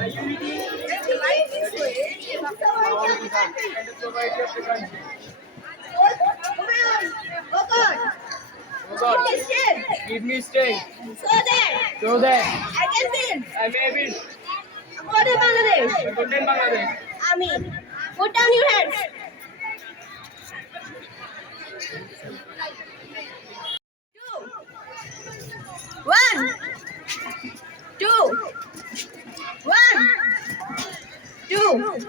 Oh God, give me strength so that I may win golden Bangladesh. Amin. Put down your hands. One, two, one, two.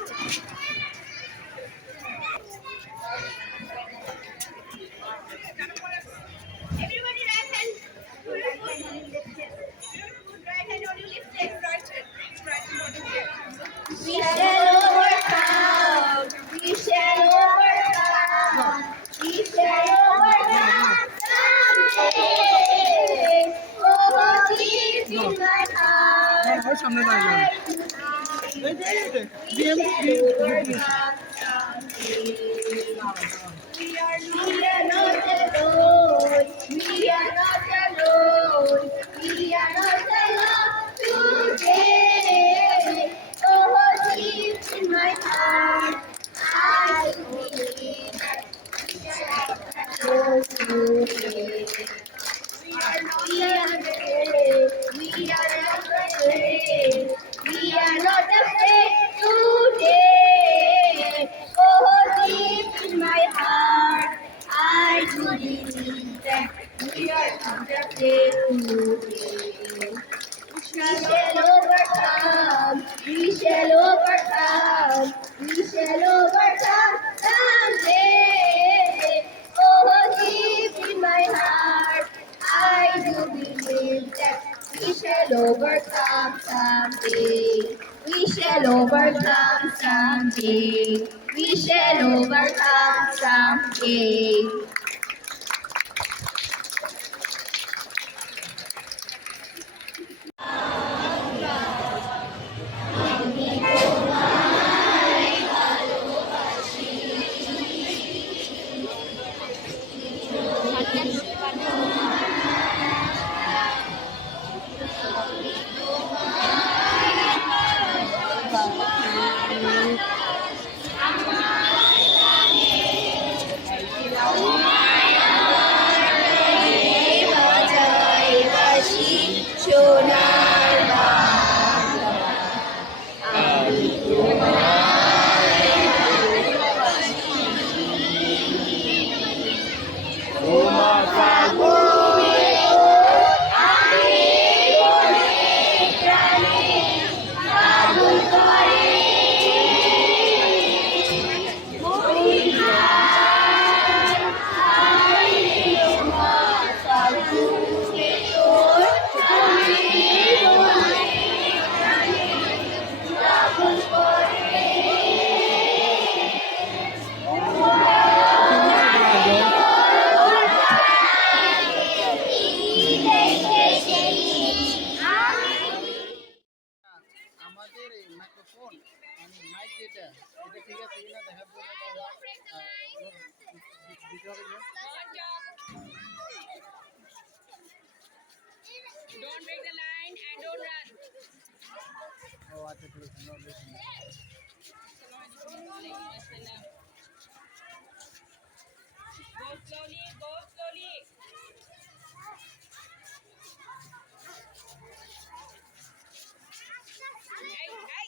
Everybody right hand. Right hand on your left leg. Right hand on your left. We shall overcome. We shall overcome. We shall overcome someday. Oh, deep in my heart, I we shall overcome someday. We are not alone. We are not alone. We are not alone today. Oh, deep in my heart, I believe that we shall go today. We are not afraid. We are not afraid. We are not afraid today. Oh, deep in my heart, I do believe that we are not afraid today. We shall overcome. We shall overcome. We shall overcome someday. Oh, deep in my heart, I do believe that we shall overcome someday. We shall overcome someday. We shall overcome someday. আমাদের এই microphone মানে mic যেটা এটা ঠিক আছে কিনা দেখার জন্য দিতে হবে। Don't break the line and don't run. ও আচ্ছা ঠিক আছে, Go slowly, go slowly. Hey, hey.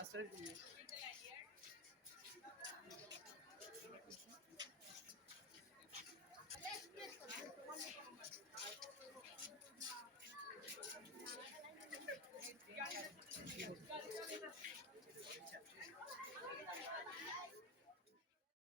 আচ্ছা